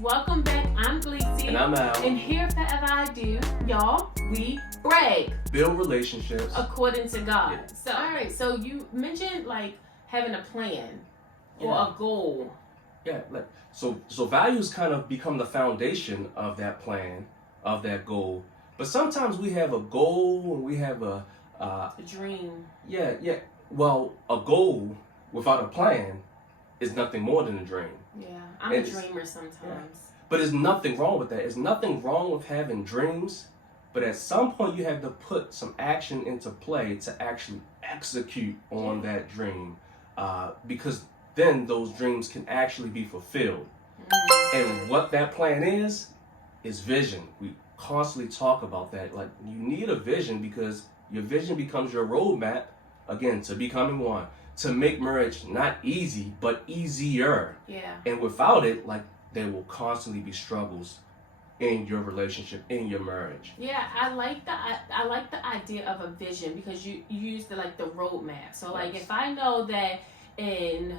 welcome back. I'm Gleesy. And I'm Al. And here, Forever I Do, y'all, we brag. Build relationships. According to God. Yeah. So, all right, so you mentioned like having a plan or Yeah. a goal. Yeah, so values kind of become the foundation of that plan, of that goal. But sometimes we have a goal and we have a dream. Yeah. Well, a goal without a plan is nothing more than a dream. Yeah, I'm a dreamer sometimes. Yeah. But there's nothing wrong with that. There's nothing wrong with having dreams, but at some point you have to put some action into play to actually execute on that dream, because then those dreams can actually be fulfilled. And what that plan is vision. We constantly talk about that. Like, you need a vision because your vision becomes your roadmap, again, to becoming one, to make marriage not easy, but easier. Yeah. And without it, like, there will constantly be struggles in your relationship, in your marriage. Yeah, I like the idea of a vision because you use the roadmap. So like, Yes. if I know that in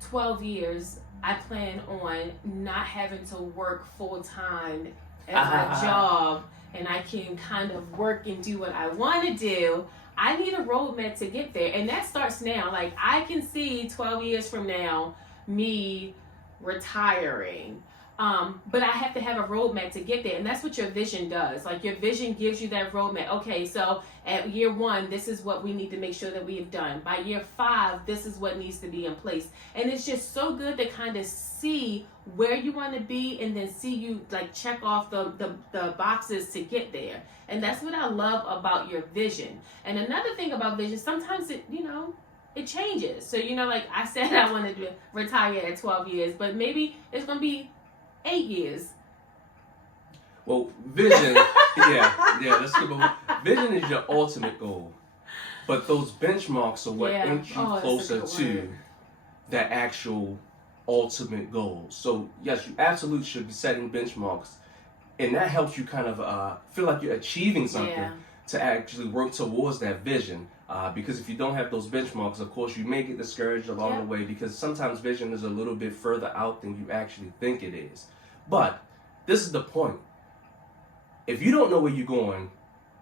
12 years I plan on not having to work full time at my job and I can kind of work and do what I want to do, I need a roadmap to get there. And that starts now. Like, I can see 12 years from now me retiring. But I have to have a roadmap to get there. And that's what your vision does. Like, your vision gives you that roadmap. Okay, so at year 1, this is what we need to make sure that we have done. By year 5, this is what needs to be in place. And it's just so good to kind of see where you want to be and then see you like check off the boxes to get there. And that's what I love about your vision. And another thing about vision, sometimes it changes. So, like I said, I wanted to retire at 12 years, but maybe it's going to be 8 years. Well, vision, yeah, let's keep it. Vision is your ultimate goal. But those benchmarks are what inch you closer to that actual ultimate goal. So, yes, you absolutely should be setting benchmarks. And that helps you kind of feel like you're achieving something to actually work towards that vision. Because if you don't have those benchmarks, of course, you may get discouraged along the way because sometimes vision is a little bit further out than you actually think it is. But this is the point. If you don't know where you're going,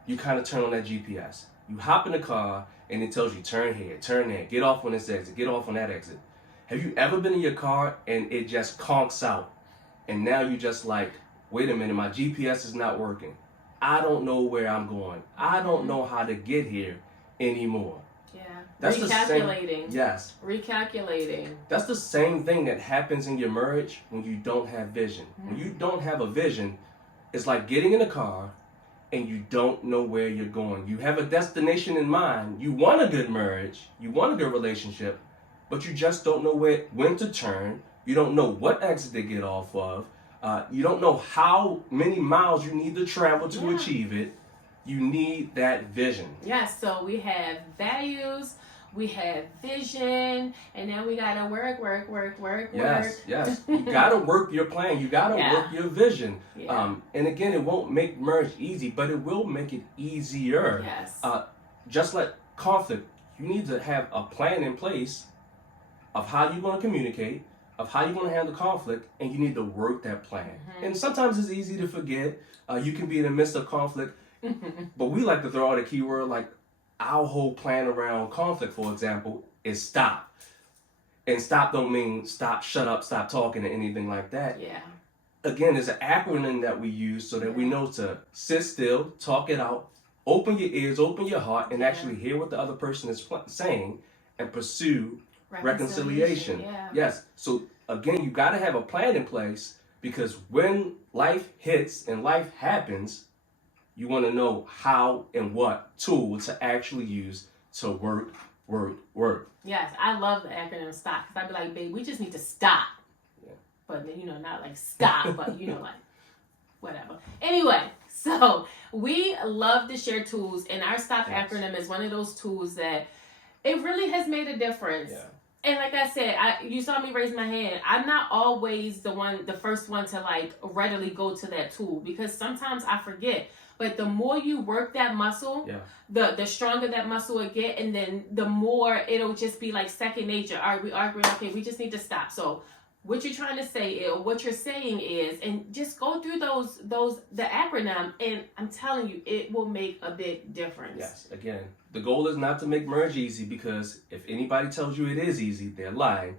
you kind of turn on that GPS. You hop in the car and it tells you turn here, turn there, get off on this exit, get off on that exit. Have you ever been in your car and it just conks out? And now you're just like, wait a minute, my GPS is not working. I don't know where I'm going. I don't know how to get here anymore. Yeah. That's Recalculating. Yes. Recalculating. That's the same thing that happens in your marriage when you don't have vision. When you don't have a vision, it's like getting in a car and you don't know where you're going. You have a destination in mind. You want a good marriage. You want a good relationship, but you just don't know when to turn. You don't know what exit to get off of. You don't know how many miles you need to travel to achieve it. You need that vision. Yes, so we have values, we have vision, and then we gotta work. Yes. You gotta work your plan. You gotta work your vision. Yeah. And again, it won't make marriage easy, but it will make it easier. Yes. Just like conflict, you need to have a plan in place of how you're going to communicate, of how you're going to handle conflict, and you need to work that plan. And sometimes it's easy to forget. You can be in the midst of conflict, but we like to throw out a keyword like our whole plan around conflict, for example, is stop. And stop don't mean stop, shut up, stop talking, or anything like that. Yeah. Again, it's an acronym that we use so that we know to sit still, talk it out, open your ears, open your heart, and actually hear what the other person is saying and pursue reconciliation. Yeah. Yes. So again, you got to have a plan in place because when life hits and life happens, you want to know how and what tool to actually use to work. Yes, I love the acronym STOP because I'd be like, babe, we just need to stop. Yeah. But not like stop, but like whatever. Anyway, so we love to share tools, and our STOP acronym is one of those tools that it really has made a difference. Yeah. And like I said, you saw me raise my hand. I'm not always the first one to like readily go to that tool because sometimes I forget. But the more you work that muscle, the stronger that muscle will get, and then the more it'll just be like second nature. All right, we arguing. Okay, we just need to stop. So what you're trying to say or what you're saying is, and just go through the acronym, and I'm telling you, it will make a big difference. Yes, again, the goal is not to make merge easy, because if anybody tells you it is easy, they're lying.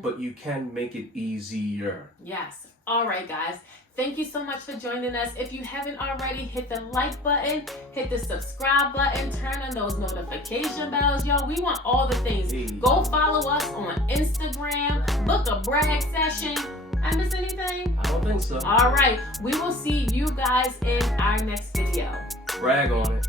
But you can make it easier. Yes. All right, guys. Thank you so much for joining us. If you haven't already, hit the like button, hit the subscribe button, turn on those notification bells. Yo, we want all the things. Hey. Go follow us on Instagram, book a brag session. I miss anything? I don't think so. All right. We will see you guys in our next video. Brag on it.